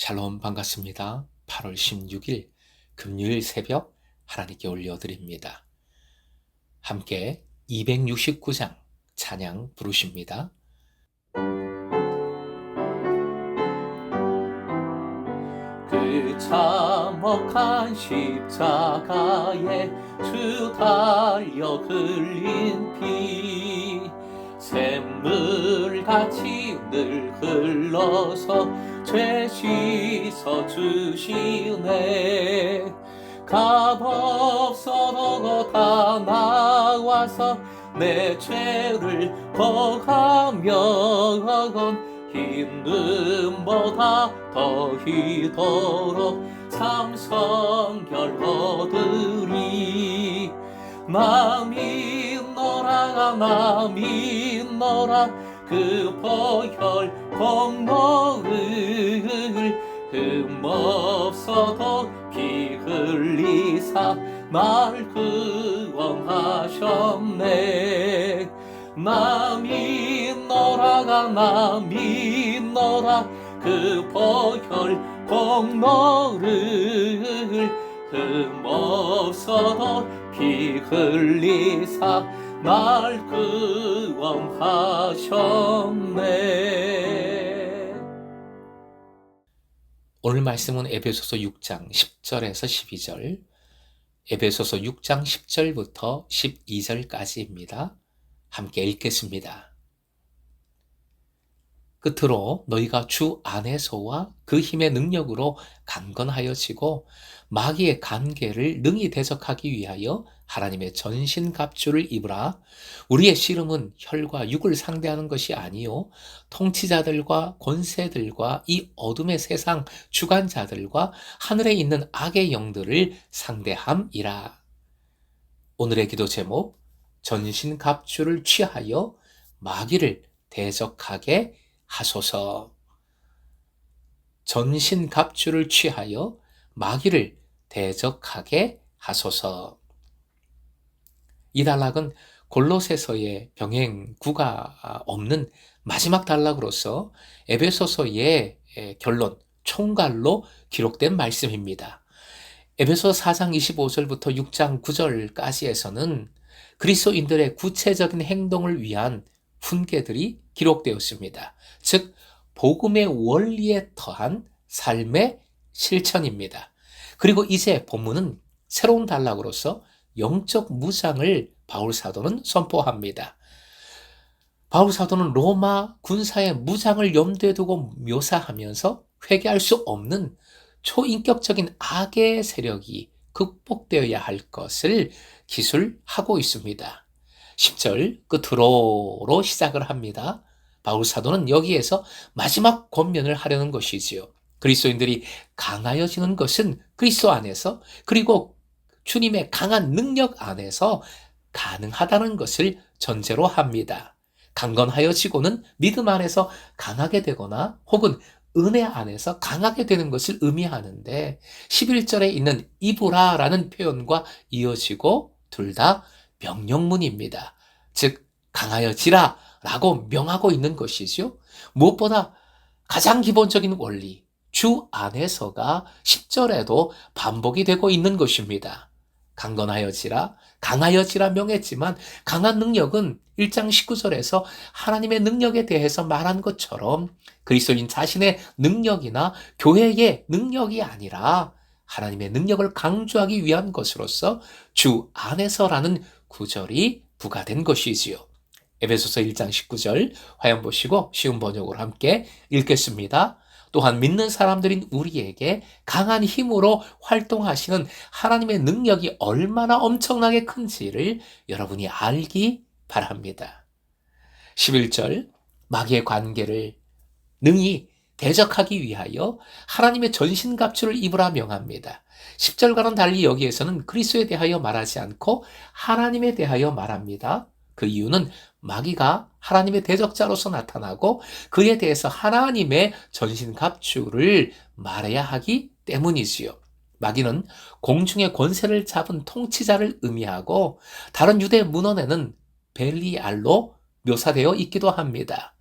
샬롬 반갑습니다. 8월 16일 금요일 새벽 하나님께 올려드립니다. 함께 269장 찬양 부르십니다. 그 참혹한 십자가에 주 달려 흘린 피 샘물같이 늘 흘러서 죄 씻어 주시네. 값없어도 다 나와서 내 죄를 거하면 힘듦보다 더히도록 참 성결 얻으리. 나 믿노라 그 보혈 공로를 흠없어도 피 흘리사 날 구원하셨네. 나 믿노라 그 보혈 공로를 흠없어도 피 흘리사 날 구원하셨네. 오늘 말씀은 에베소서 6장 10절에서 12절, 에베소서 6장 10절부터 12절까지입니다. 함께 읽겠습니다. 끝으로 너희가 주 안에서와 그 힘의 능력으로 강건하여지고 마귀의 관계를 능히 대적하기 위하여 하나님의 전신갑주를 입으라. 우리의 씨름은 혈과 육을 상대하는 것이 아니요 통치자들과 권세들과 이 어둠의 세상 주관자들과 하늘에 있는 악의 영들을 상대함이라. 오늘의 기도 제목, 전신갑주를 취하여 마귀를 대적하게 하소서. 전신갑주를 취하여 마귀를 대적하게 하소서. 이 단락은 골로새서의 병행구가 없는 마지막 단락으로서 에베소서의 결론, 총괄로 기록된 말씀입니다. 에베소 4장 25절부터 6장 9절까지에서는 그리스도인들의 구체적인 행동을 위한 훈계들이 기록되었습니다. 즉 복음의 원리에 더한 삶의 실천입니다. 그리고 이제 본문은 새로운 단락으로서 영적 무장을 바울 사도는 선포합니다. 바울 사도는 로마 군사의 무장을 염두에 두고 묘사하면서 회개할 수 없는 초인격적인 악의 세력이 극복되어야 할 것을 기술하고 있습니다. 10절 끝으로로 시작을 합니다. 바울 사도는 여기에서 마지막 권면을 하려는 것이지요. 그리스도인들이 강하여지는 것은 그리스도 안에서, 그리고 주님의 강한 능력 안에서 가능하다는 것을 전제로 합니다. 강건하여지고는 믿음 안에서 강하게 되거나 혹은 은혜 안에서 강하게 되는 것을 의미하는데 11절에 있는 이브라라는 표현과 이어지고 둘 다 명령문입니다. 즉 강하여지라 라고 명하고 있는 것이죠. 무엇보다 가장 기본적인 원리, 주 안에서가 10절에도 반복이 되고 있는 것입니다. 강건하여지라, 강하여지라 명했지만 강한 능력은 1장 19절에서 하나님의 능력에 대해서 말한 것처럼 그리스도인 자신의 능력이나 교회의 능력이 아니라 하나님의 능력을 강조하기 위한 것으로서 주 안에서라는 구절이 부과된 것이지요. 에베소서 1장 19절 화면 보시고 쉬운 번역으로 함께 읽겠습니다. 또한 믿는 사람들인 우리에게 강한 힘으로 활동하시는 하나님의 능력이 얼마나 엄청나게 큰지를 여러분이 알기 바랍니다. 11절 마귀의 관계를 능히 대적하기 위하여 하나님의 전신갑주를 입으라 명합니다. 10절과는 달리 여기에서는 그리스도에 대하여 말하지 않고 하나님에 대하여 말합니다. 그 이유는 마귀가 하나님의 대적자로서 나타나고 그에 대해서 하나님의 전신갑주를 말해야 하기 때문이지요. 마귀는 공중의 권세를 잡은 통치자를 의미하고 다른 유대 문헌에는 벨리알로 묘사되어 있기도 합니다.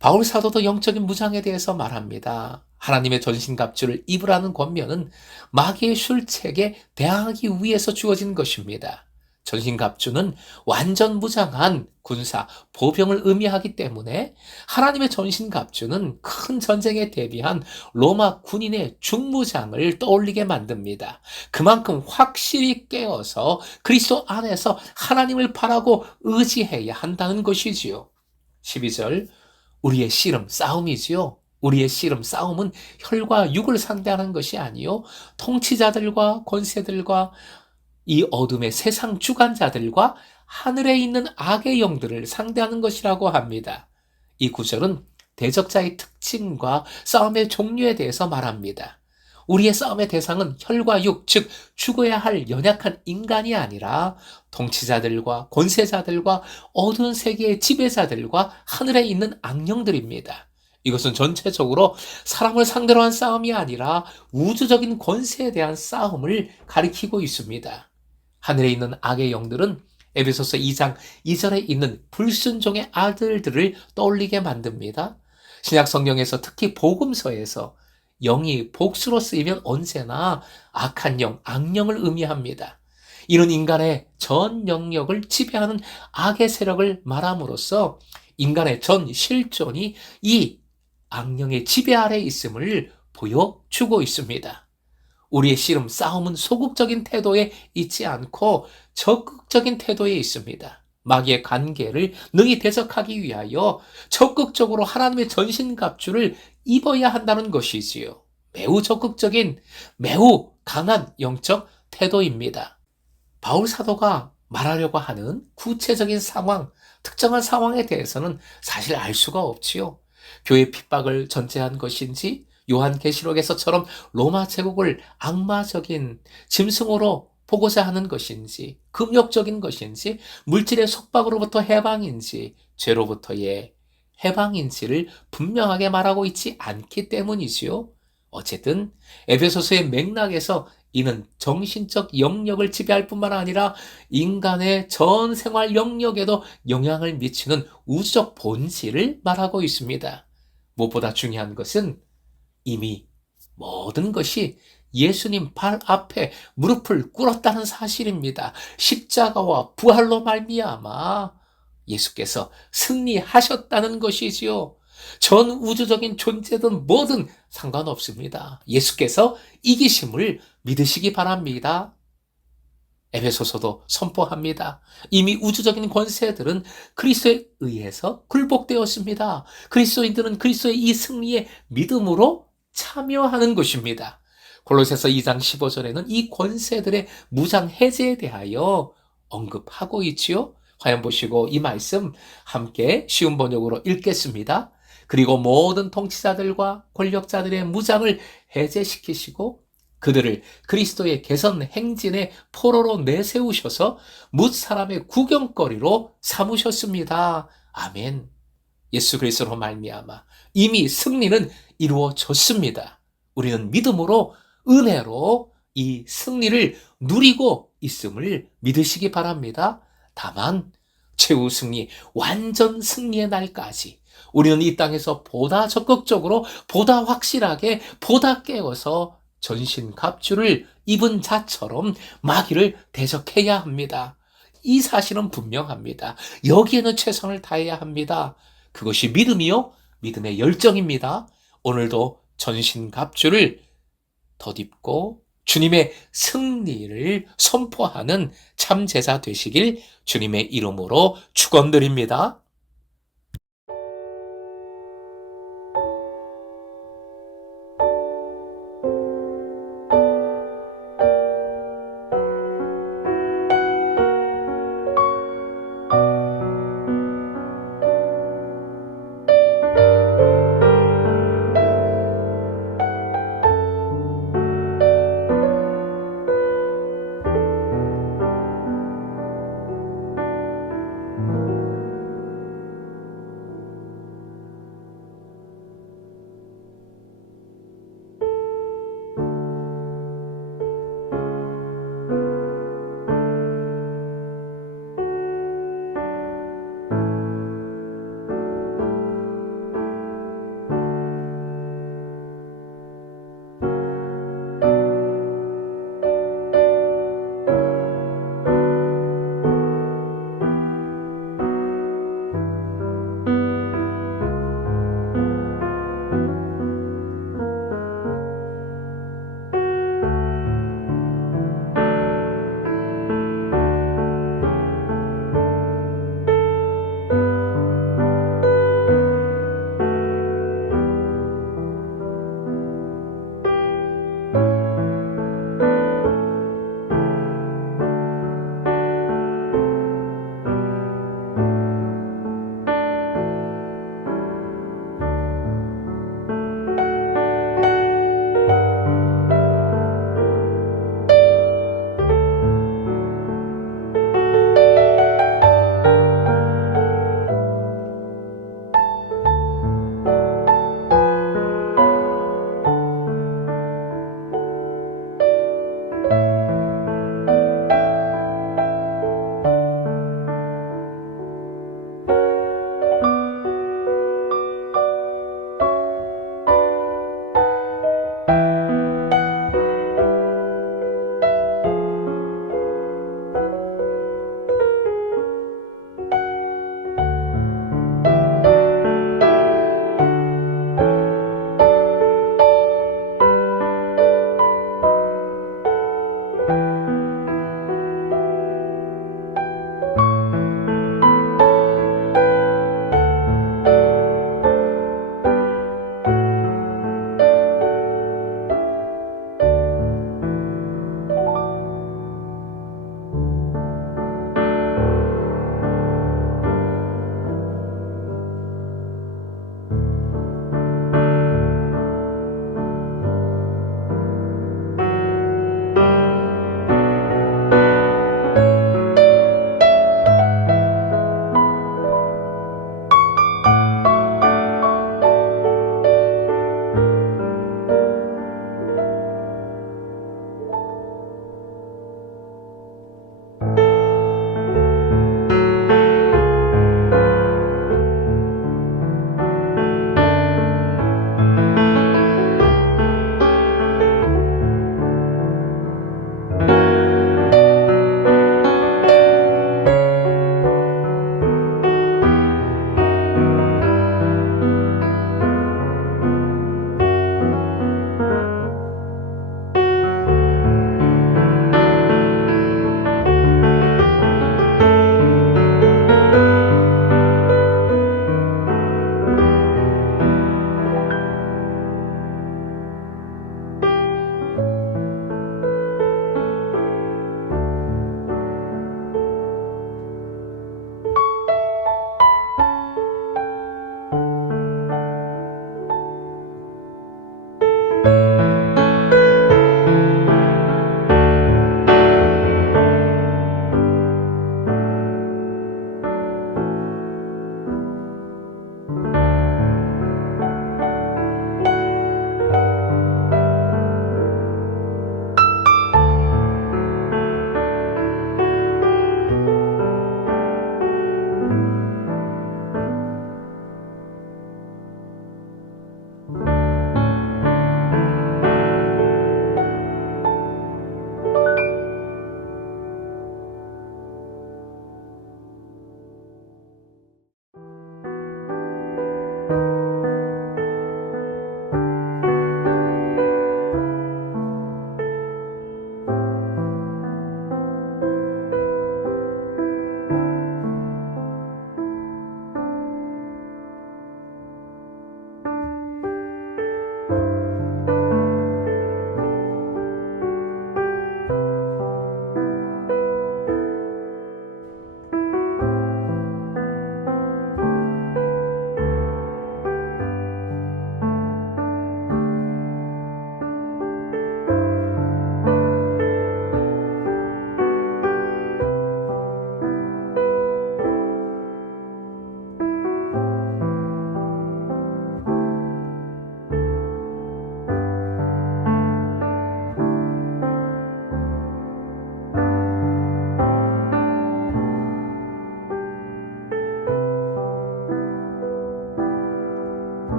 바울 사도도 영적인 무장에 대해서 말합니다. 하나님의 전신갑주를 입으라는 권면은 마귀의 술책에 대항하기 위해서 주어진 것입니다. 전신갑주는 완전 무장한 군사, 보병을 의미하기 때문에 하나님의 전신갑주는 큰 전쟁에 대비한 로마 군인의 중무장을 떠올리게 만듭니다. 그만큼 확실히 깨어서 그리스도 안에서 하나님을 바라고 의지해야 한다는 것이지요. 12절, 우리의 씨름 싸움이지요. 우리의 씨름 싸움은 혈과 육을 상대하는 것이 아니요 통치자들과 권세들과 이 어둠의 세상 주관자들과 하늘에 있는 악의 영들을 상대하는 것이라고 합니다. 이 구절은 대적자의 특징과 싸움의 종류에 대해서 말합니다. 우리의 싸움의 대상은 혈과 육, 즉 죽어야 할 연약한 인간이 아니라 통치자들과 권세자들과 어두운 세계의 지배자들과 하늘에 있는 악령들입니다. 이것은 전체적으로 사람을 상대로 한 싸움이 아니라 우주적인 권세에 대한 싸움을 가리키고 있습니다. 하늘에 있는 악의 영들은 에베소서 2장 2절에 있는 불순종의 아들들을 떠올리게 만듭니다. 신약 성경에서 특히 복음서에서 영이 복수로 쓰이면 언제나 악한 영, 악령을 의미합니다. 이는 인간의 전 영역을 지배하는 악의 세력을 말함으로써 인간의 전 실존이 이 악령의 지배 아래 있음을 보여주고 있습니다. 우리의 씨름, 싸움은 소극적인 태도에 있지 않고 적극적인 태도에 있습니다. 마귀의 관계를 능히 대적하기 위하여 적극적으로 하나님의 전신갑주를 입어야 한다는 것이지요. 매우 적극적인, 매우 강한 영적 태도입니다. 바울 사도가 말하려고 하는 구체적인 상황, 특정한 상황에 대해서는 사실 알 수가 없지요. 교회 핍박을 전제한 것인지, 요한계시록에서처럼 로마 제국을 악마적인 짐승으로 보고자 하는 것인지, 금욕적인 것인지, 물질의 속박으로부터 해방인지, 죄로부터의 해방인지를 분명하게 말하고 있지 않기 때문이지요. 어쨌든 에베소서의 맥락에서 이는 정신적 영역을 지배할 뿐만 아니라 인간의 전 생활 영역에도 영향을 미치는 우주적 본질을 말하고 있습니다. 무엇보다 중요한 것은 이미 모든 것이 예수님 발 앞에 무릎을 꿇었다는 사실입니다. 십자가와 부활로 말미암아 예수께서 승리하셨다는 것이지요. 전 우주적인 존재든 뭐든 상관없습니다. 예수께서 이기심을 믿으시기 바랍니다. 에베소서도 선포합니다. 이미 우주적인 권세들은 그리스도에 의해서 굴복되었습니다. 그리스도인들은 그리스도의 이 승리에 믿음으로 참여하는 것입니다. 골로새서 2장 15절에는 이 권세들의 무장 해제에 대하여 언급하고 있지요. 화면 보시고 이 말씀 함께 쉬운 번역으로 읽겠습니다. 그리고 모든 통치자들과 권력자들의 무장을 해제시키시고 그들을 그리스도의 개선 행진의 포로로 내세우셔서 뭇 사람의 구경거리로 삼으셨습니다. 아멘. 예수 그리스도로 말미암아 이미 승리는 이루어졌습니다. 우리는 믿음으로 은혜로 이 승리를 누리고 있음을 믿으시기 바랍니다. 다만 최후 승리, 완전 승리의 날까지 우리는 이 땅에서 보다 적극적으로, 보다 확실하게, 보다 깨어서 전신갑주를 입은 자처럼 마귀를 대적해야 합니다. 이 사실은 분명합니다. 여기에는 최선을 다해야 합니다. 그것이 믿음이요, 믿음의 열정입니다. 오늘도 전신갑주를 덧입고 주님의 승리를 선포하는 참 제자 되시길 주님의 이름으로 축원드립니다.